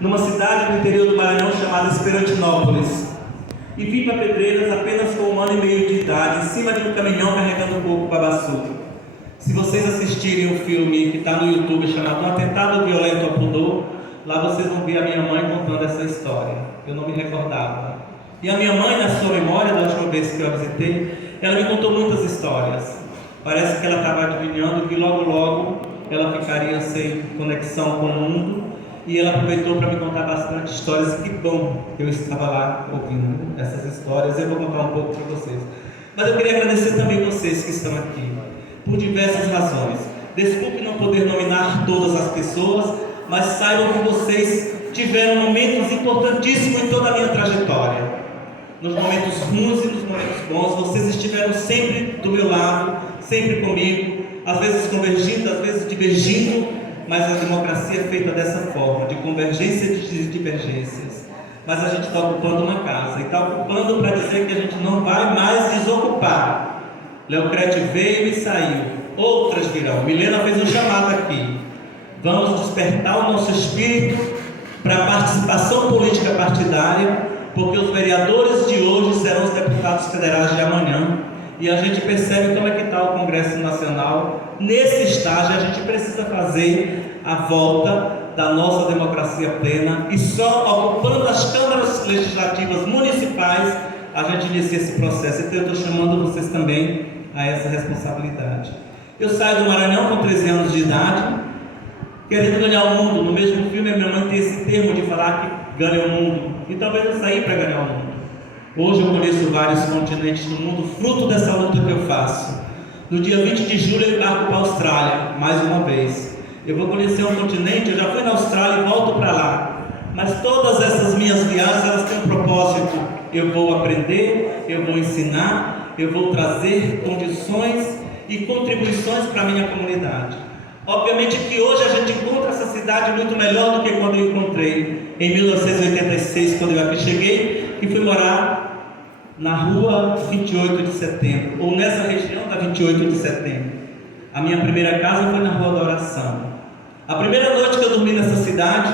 numa cidade do interior do Maranhão chamada Esperantinópolis. E vim para Pedreiras apenas com 1 ano e meio de idade, em cima de um caminhão carregando coco babaçu. Se vocês assistirem o filme que está no YouTube chamado Um Atentado Violento ao Pudor, lá vocês vão ver a minha mãe contando essa história. Eu não me recordava. E a minha mãe, na sua memória, da última vez que eu a visitei, ela me contou muitas histórias. Parece que ela estava adivinhando que logo ela ficaria sem conexão com o mundo, e ela aproveitou para me contar bastante histórias. Que bom que eu estava lá ouvindo essas histórias. Eu vou contar um pouco para vocês. Mas eu queria agradecer também vocês que estão aqui, por diversas razões. Desculpe não poder nominar todas as pessoas, mas saibam que vocês tiveram momentos importantíssimos em toda a minha trajetória. Nos momentos ruins e nos momentos bons, vocês estiveram sempre do meu lado, sempre comigo, às vezes convergindo, às vezes divergindo, mas a democracia é feita dessa forma, de convergência e de divergências. Mas a gente está ocupando uma casa, e está ocupando para dizer que a gente não vai mais desocupar. Leocrete veio e saiu, outras virão. Milena fez um chamado aqui. Vamos despertar o nosso espírito para a participação política partidária, porque os vereadores de hoje serão os deputados federais de amanhã. E a gente percebe como é que está o Congresso Nacional. Nesse estágio a gente precisa fazer a volta da nossa democracia plena, e só ocupando as câmaras legislativas municipais a gente inicia esse processo. Então eu estou chamando vocês também a essa responsabilidade. Eu saio do Maranhão com 13 anos de idade, querendo ganhar o mundo. No mesmo filme a minha mãe tem esse termo de falar que ganha o mundo, e talvez eu saí para ganhar o mundo. Hoje eu conheço vários continentes do mundo, fruto dessa luta que eu faço. No dia 20 de julho eu embarco para a Austrália, mais uma vez. Eu vou conhecer um continente, eu já fui na Austrália e volto para lá. Mas todas essas minhas viagens, elas têm um propósito. Eu vou aprender, eu vou ensinar, eu vou trazer condições e contribuições para a minha comunidade. Obviamente que hoje a gente encontra essa cidade muito melhor do que quando eu encontrei em 1986, quando eu aqui cheguei, e fui morar na rua 28 de setembro, ou nessa região da 28 de setembro. A minha primeira casa foi na Rua da Oração. A primeira noite que eu dormi nessa cidade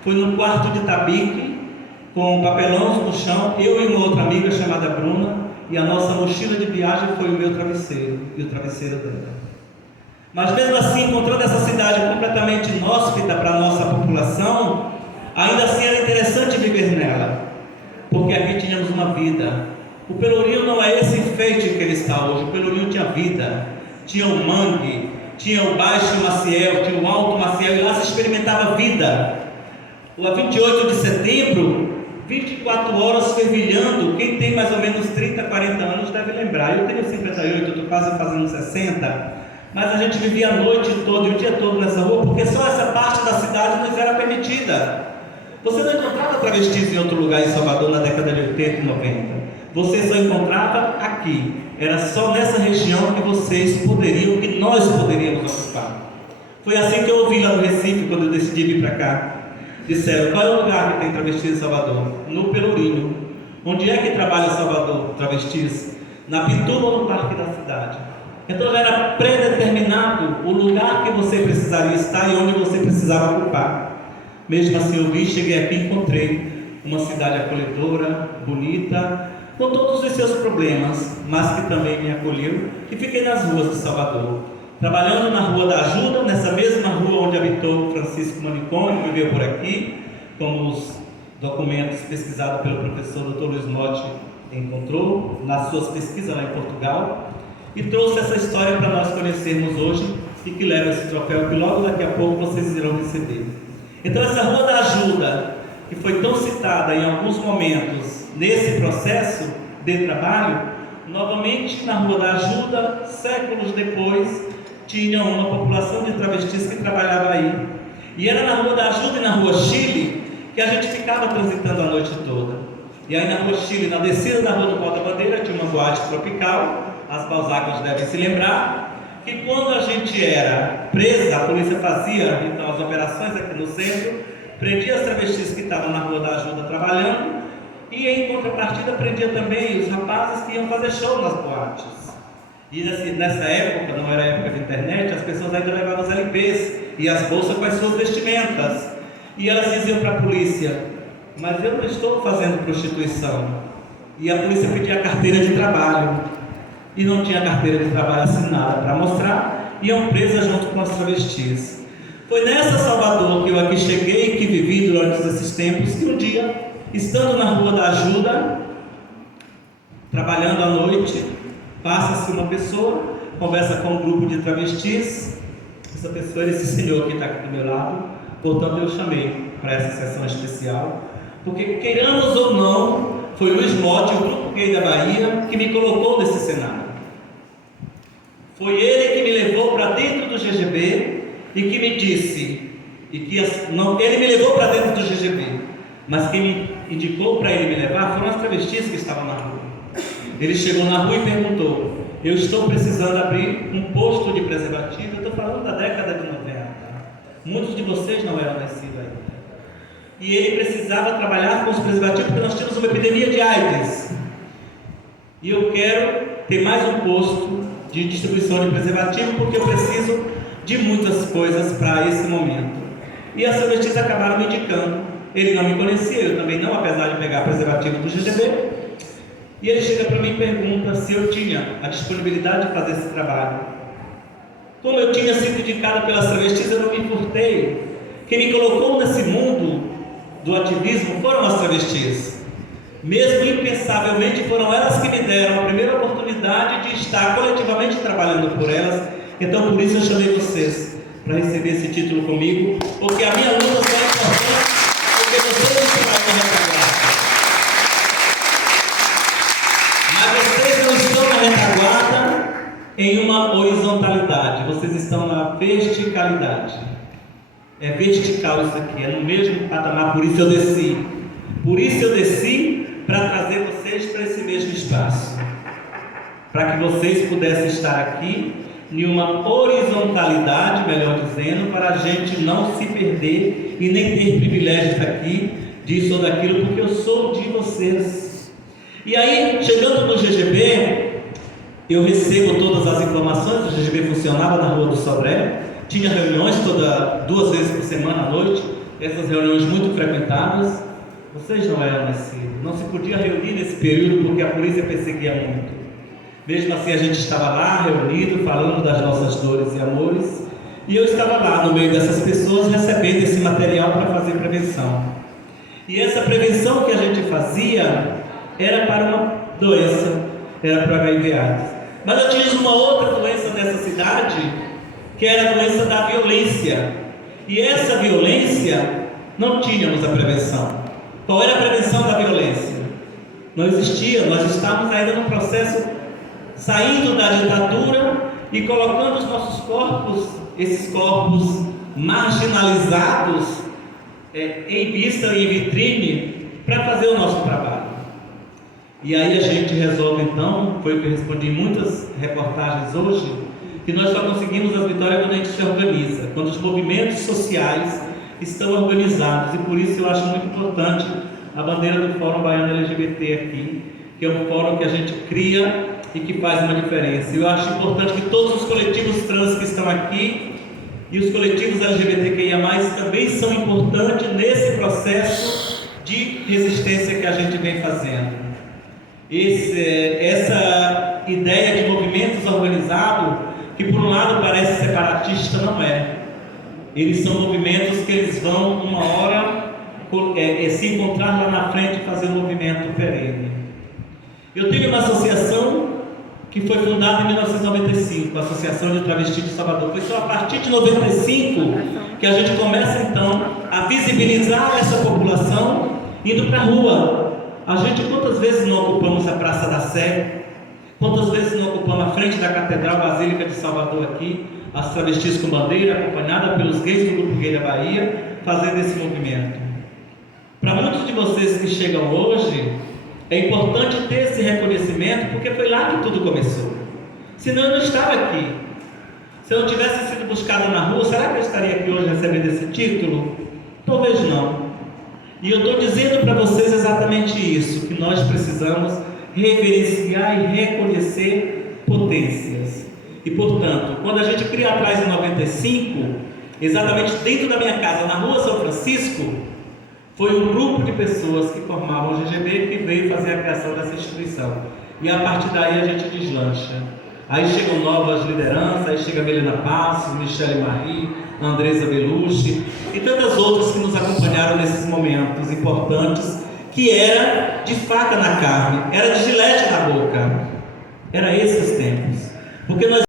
foi no quarto de tabique, com papelões no chão, eu e uma outra amiga chamada Bruna, e a nossa mochila de viagem foi o meu travesseiro e o travesseiro dela. Mas mesmo assim, encontrando essa cidade completamente inóspita para a nossa população, ainda assim era interessante viver nela, porque aqui tínhamos uma vida. O Pelourinho não é esse enfeite que ele está hoje. O Pelourinho tinha vida, tinha o mangue, tinha o Baixo Maciel, tinha o Alto Maciel, e lá se experimentava vida. O 28 de setembro, 24 horas fervilhando. Quem tem mais ou menos 30, 40 anos deve lembrar. Eu tenho 58, estou quase fazendo 60, mas a gente vivia a noite toda e o dia todo nessa rua, porque só essa parte da cidade nos era permitida. Você não encontrava travestis em outro lugar em Salvador na década de 80 e 90. Você só encontrava aqui. Era só nessa região que vocês poderiam, que nós poderíamos ocupar. Foi assim que eu ouvi lá no Recife, quando eu decidi vir para cá. Disseram: qual é o lugar que tem travestis em Salvador? No Pelourinho. Onde é que trabalha em Salvador travestis? Na Pituba ou no Parque da Cidade? Então já era predeterminado o lugar que você precisaria estar e onde você precisava ocupar. Mesmo assim eu vi, cheguei aqui e encontrei uma cidade acolhedora, bonita, com todos os seus problemas, mas que também me acolheu, e fiquei nas ruas de Salvador, trabalhando na Rua da Ajuda, nessa mesma rua onde habitou Francisco Manicômio, viveu por aqui, como os documentos pesquisados pelo professor Dr. Luiz Motti encontrou nas suas pesquisas lá em Portugal, e trouxe essa história para nós conhecermos hoje, e que leva esse troféu que logo daqui a pouco vocês irão receber. Então essa Rua da Ajuda, que foi tão citada em alguns momentos nesse processo de trabalho, novamente na Rua da Ajuda, séculos depois, tinha uma população de travestis que trabalhava aí. E era na Rua da Ajuda e na Rua Chile que a gente ficava transitando a noite toda. E aí na Rua Chile, na descida da Rua do Pó da Bandeira, tinha uma boate tropical. As balzacas devem se lembrar que quando a gente era presa, a polícia fazia então as operações aqui no centro, prendia as travestis que estavam na Rua da Ajuda trabalhando, e em contrapartida prendia também os rapazes que iam fazer show nas boates. E nessa época, não era época de internet, as pessoas ainda levavam os LPs e as bolsas com as suas vestimentas. E elas diziam para a polícia: mas eu não estou fazendo prostituição. E a polícia pedia a carteira de trabalho, e não tinha carteira de trabalho assinada para mostrar, iam presas junto com as travestis. Foi nessa Salvador que eu aqui cheguei, que vivi durante esses tempos, que um dia, estando na Rua da Ajuda, trabalhando à noite, passa-se uma pessoa, conversa com um grupo de travestis. Essa pessoa era esse senhor que está aqui do meu lado. Portanto, eu chamei para essa sessão especial, porque, queiramos ou não, foi Luiz Motti, o Grupo Gay da Bahia, que me colocou nesse cenário. Foi ele que me levou para dentro do GGB e que me disse, ele me levou para dentro do GGB, mas quem me indicou para ele me levar foram as travestis que estavam na rua. Ele chegou na rua e perguntou: eu estou precisando abrir um posto de preservativo. Eu estou falando da década de 90. Muitos de vocês não eram nascidos ainda. E ele precisava trabalhar com os preservativos, porque nós tínhamos uma epidemia de AIDS. E eu quero ter mais um posto de distribuição de preservativo, porque eu preciso de muitas coisas para esse momento. E as travestis acabaram me indicando. Ele não me conhecia, eu também não, apesar de pegar preservativo do GGB. E ele chega para mim e pergunta se eu tinha a disponibilidade de fazer esse trabalho. Como eu tinha sido indicado pelas travestis, eu não me importei. Quem me colocou nesse mundo do ativismo foram as travestis. Mesmo impensavelmente, foram elas que me deram a primeira oportunidade de estar coletivamente trabalhando por elas. Então, por isso eu chamei vocês para receber esse título comigo, porque a minha luta só é importante porque vocês estão na retaguarda. Mas vocês não estão na retaguarda em uma horizontalidade, vocês estão na verticalidade. É vertical isso aqui, é no mesmo patamar, por isso eu desci. Por isso eu desci para trazer vocês para esse mesmo espaço, para que vocês pudessem estar aqui em uma horizontalidade, melhor dizendo, para a gente não se perder e nem ter privilégios aqui, disso ou daquilo, porque eu sou de vocês. E aí, chegando no GGB, eu recebo todas as informações. O GGB funcionava na Rua do Sobré, tinha reuniões 2 vezes por semana à noite, essas reuniões muito frequentadas. Vocês não eram nascidos, não se podia reunir nesse período porque a polícia perseguia muito. Mesmo assim, a gente estava lá reunido, falando das nossas dores e amores, e eu estava lá no meio dessas pessoas recebendo esse material para fazer prevenção. E essa prevenção que a gente fazia era para uma doença, era para HIV/AIDS. Mas eu tinha uma outra doença nessa cidade, que era a doença da violência. E essa violência não tínhamos a prevenção. Qual era a prevenção da violência? Não existia, nós estávamos ainda no processo, saindo da ditadura e colocando os nossos corpos, esses corpos marginalizados, em vista e em vitrine, para fazer o nosso trabalho. E aí a gente resolve então, foi o que eu respondi em muitas reportagens hoje, que nós só conseguimos as vitórias quando a gente se organiza, quando os movimentos sociais estão organizados. E por isso eu acho muito importante a bandeira do Fórum Baiano LGBT aqui, que é um fórum que a gente cria e que faz uma diferença. Eu acho importante que todos os coletivos trans que estão aqui e os coletivos LGBTQIA+, também são importantes nesse processo de resistência que a gente vem fazendo. Essa ideia de movimentos organizados, que por um lado parece separatista, não é. Eles são movimentos que eles vão uma hora se encontrar lá na frente e fazer um movimento perene. Eu tenho uma associação que foi fundada em 1995, a Associação de Travestis de Salvador. Foi só a partir de 95 que a gente começa então a visibilizar essa população indo para a rua. A gente quantas vezes não ocupamos a Praça da Sé? Quantas vezes não ocupamos a frente da Catedral Basílica de Salvador aqui, as travestis com bandeira, acompanhadas pelos gays do Grupo Gay da Bahia, fazendo esse movimento? Para muitos de vocês que chegam hoje, é importante ter esse reconhecimento, porque foi lá que tudo começou. Senão eu não estava aqui. Se eu não tivesse sido buscado na rua, será que eu estaria aqui hoje recebendo esse título? Talvez não. E eu estou dizendo para vocês exatamente isso, que nós precisamos reverenciar e reconhecer potências. E portanto, quando a gente cria atrás em 95, exatamente dentro da minha casa, na rua São Francisco, foi um grupo de pessoas que formavam o GGB que veio fazer a criação dessa instituição. E a partir daí a gente deslancha. Aí chegam novas lideranças, aí chega Melina Passos, Michele Marie, Andresa Belushi e tantas outras que nos acompanharam nesses momentos importantes, que era de faca na carne, era de gilete na boca. Era esses tempos. Porque nós